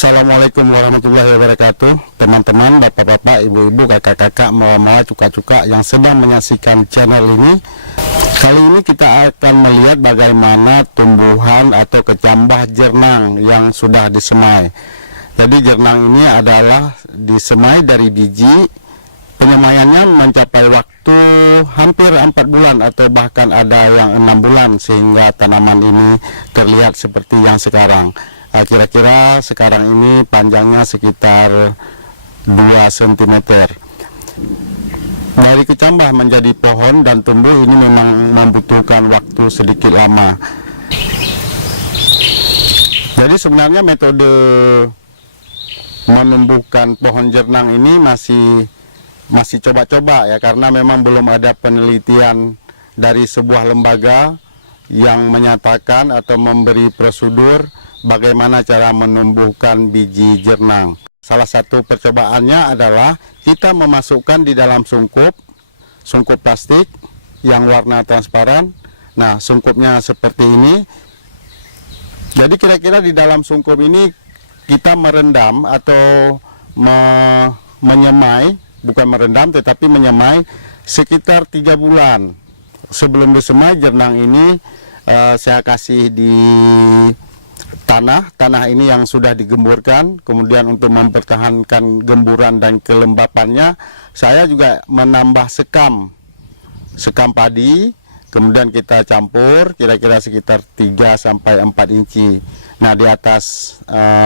Assalamualaikum warahmatullahi wabarakatuh. Teman-teman, bapak-bapak, ibu-ibu, kakak-kakak, mama-mama, cuka-cuka yang sedang menyaksikan channel ini. Kali ini kita akan melihat bagaimana tumbuhan atau kecambah jernang yang sudah disemai. Jadi jernang ini adalah disemai dari biji. Penyemaiannya mencapai waktu hampir 4 bulan atau bahkan ada yang 6 bulan sehingga tanaman ini terlihat seperti yang sekarang. Kira-kira sekarang ini panjangnya sekitar 2 cm. Dari kecambah menjadi pohon dan tumbuh ini memang membutuhkan waktu sedikit lama. Jadi sebenarnya metode menumbuhkan pohon jernang ini masih coba-coba ya, karena memang belum ada penelitian dari sebuah lembaga yang menyatakan atau memberi prosedur bagaimana cara menumbuhkan biji jernang. Salah satu percobaannya adalah kita memasukkan di dalam sungkup plastik yang warna transparan. Nah, sungkupnya seperti ini. Jadi kira-kira di dalam sungkup ini kita merendam atau menyemai, bukan merendam tetapi menyemai sekitar 3 bulan. Sebelum disemai, jernang ini saya kasih di tanah ini yang sudah digemburkan. Kemudian untuk mempertahankan gemburan dan kelembapannya, saya juga menambah sekam padi. Kemudian kita campur kira-kira sekitar 3-4 inci. Nah, di atas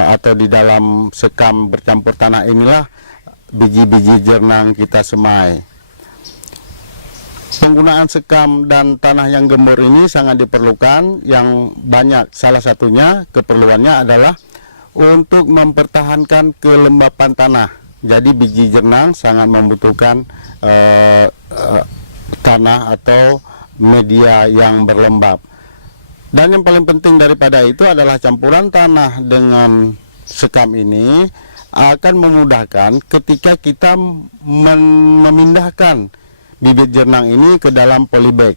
atau di dalam sekam bercampur tanah inilah biji-biji jernang kita semai. Penggunaan sekam dan tanah yang gembur ini sangat diperlukan, yang banyak. Salah satunya keperluannya adalah untuk mempertahankan kelembapan tanah. Jadi biji jernang sangat membutuhkan tanah atau media yang berlembab. Dan yang paling penting daripada itu adalah campuran tanah dengan sekam ini akan memudahkan ketika kita memindahkan bibit jernang ini ke dalam polybag.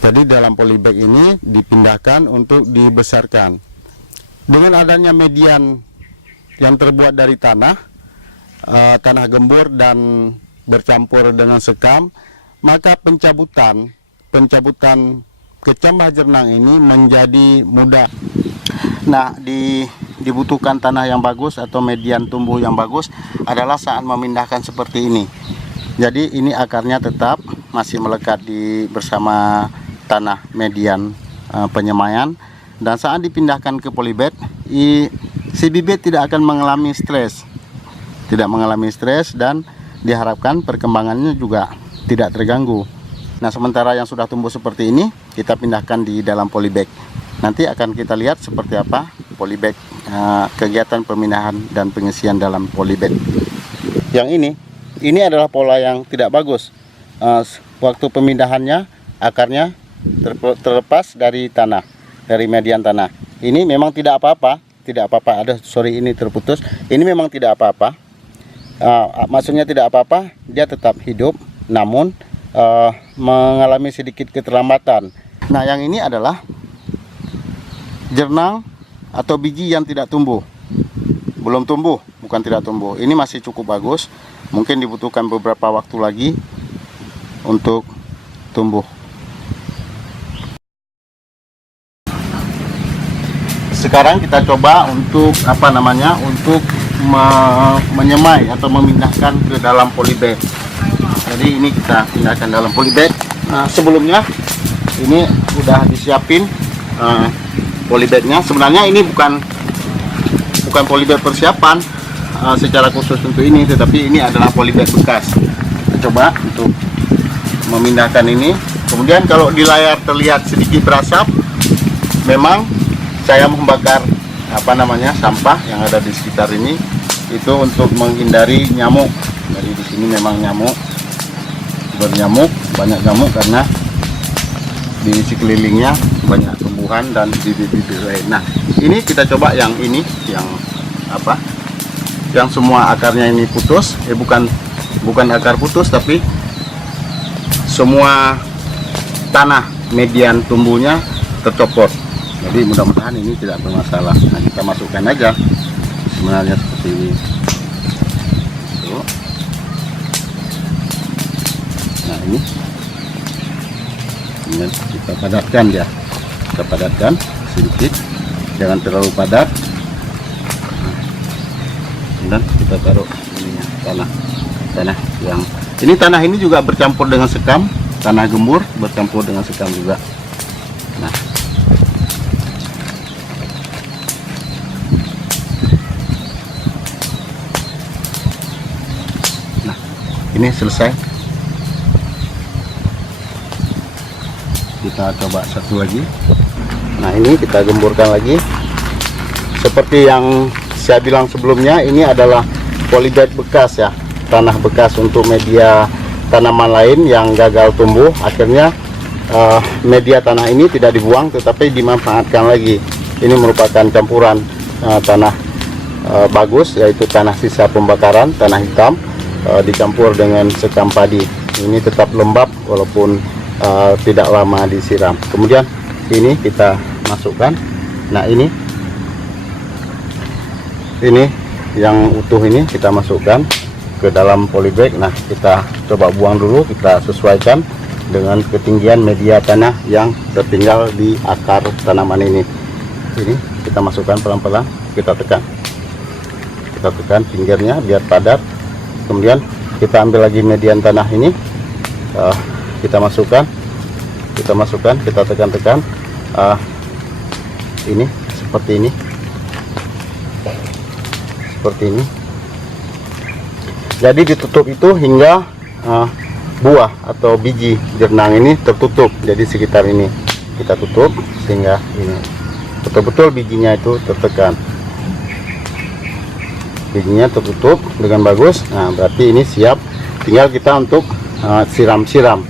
Jadi dalam polybag ini dipindahkan untuk dibesarkan. Dengan adanya median yang terbuat dari tanah gembur dan bercampur dengan sekam, maka pencabutan kecambah jernang ini menjadi mudah. Nah, dibutuhkan tanah yang bagus atau median tumbuh yang bagus adalah saat memindahkan seperti ini. Jadi ini akarnya tetap masih melekat bersama tanah median penyemaian, dan saat dipindahkan ke polybag, si bibit tidak akan mengalami stres, dan diharapkan perkembangannya juga tidak terganggu. Nah, sementara yang sudah tumbuh seperti ini kita pindahkan di dalam polybag. Nanti akan kita lihat seperti apa polybag, kegiatan pemindahan dan pengisian dalam polybag. Yang ini adalah pola yang tidak bagus. Waktu pemindahannya akarnya terlepas dari tanah, dari median tanah. Ini memang tidak apa-apa. Ini terputus. Ini memang tidak apa-apa. Maksudnya tidak apa-apa, dia tetap hidup, namun mengalami sedikit keterlambatan. Nah, yang ini adalah jernang atau biji yang tidak tumbuh. Belum tumbuh, bukan tidak tumbuh. Ini masih cukup bagus. Mungkin dibutuhkan beberapa waktu lagi untuk tumbuh. Sekarang kita coba untuk untuk menyemai atau memindahkan ke dalam polybag. Jadi ini kita pindahkan dalam polybag. Nah, sebelumnya ini sudah disiapin polybagnya. Sebenarnya ini bukan polybag persiapan secara khusus untuk ini, tetapi ini adalah polybag bekas. Kita coba untuk memindahkan ini. Kemudian kalau di layar terlihat sedikit berasap, memang saya membakar sampah yang ada di sekitar ini, itu untuk menghindari nyamuk. Dari di sini memang banyak nyamuk karena di sekelilingnya banyak tumbuhan dan bibit-bibit lain. Nah, ini kita coba yang ini, yang semua akarnya ini putus, bukan akar putus, tapi semua tanah median tumbuhnya tercopot. Jadi mudah-mudahan ini tidak bermasalah. Nah, kita masukkan aja sebenarnya seperti ini. Tuh. Nah ini kita padatkan ya, kita padatkan sedikit, jangan terlalu padat. Dan kita taruh ininya, tanah yang ini juga bercampur dengan sekam, tanah gembur bercampur dengan sekam juga. Nah, ini selesai. Kita coba satu lagi. Nah, ini kita gemburkan lagi. Seperti yang saya bilang sebelumnya, ini adalah polybag bekas ya, tanah bekas untuk media tanaman lain yang gagal tumbuh. Akhirnya media tanah ini tidak dibuang tetapi dimanfaatkan lagi. Ini merupakan campuran tanah bagus, yaitu tanah sisa pembakaran, tanah hitam, dicampur dengan sekam padi. Ini tetap lembab walaupun tidak lama disiram. Kemudian ini kita masukkan. Nah, ini yang utuh ini kita masukkan ke dalam polybag. Nah, kita coba buang dulu, kita sesuaikan dengan ketinggian media tanah yang tertinggal di akar tanaman ini. Ini kita masukkan pelan-pelan, kita tekan pinggirnya biar padat. Kemudian kita ambil lagi median tanah ini, kita masukkan, kita tekan-tekan. Ini seperti ini. Jadi ditutup itu hingga buah atau biji jernang ini tertutup. Jadi sekitar ini kita tutup sehingga ini betul-betul bijinya itu tertekan, bijinya tertutup dengan bagus. Nah, berarti ini siap, tinggal kita untuk siram-siram.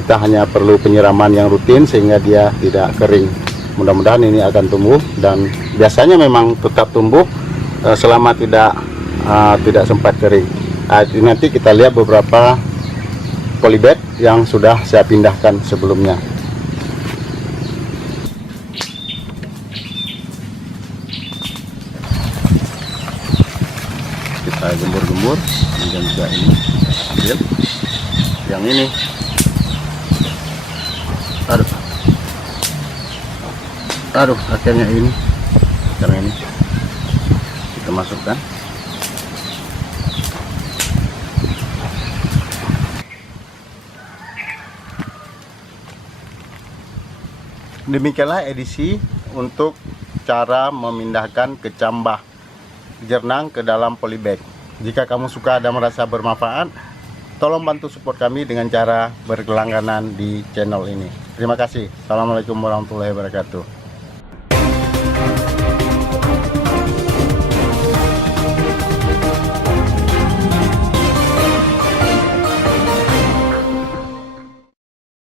Kita hanya perlu penyiraman yang rutin sehingga dia tidak kering. Mudah-mudahan ini akan tumbuh, dan biasanya memang tetap tumbuh selama tidak sempat kering. Nanti kita lihat beberapa polybag yang sudah saya pindahkan sebelumnya. Kita gembur-gembur, dan juga ini ambil yang ini. Aduh, akhirnya ini kita masukkan. Demikianlah edisi untuk cara memindahkan kecambah jernang ke dalam polybag. Jika kamu suka dan merasa bermanfaat, tolong bantu support kami dengan cara berlangganan di channel ini. Terima kasih. Assalamualaikum warahmatullahi wabarakatuh.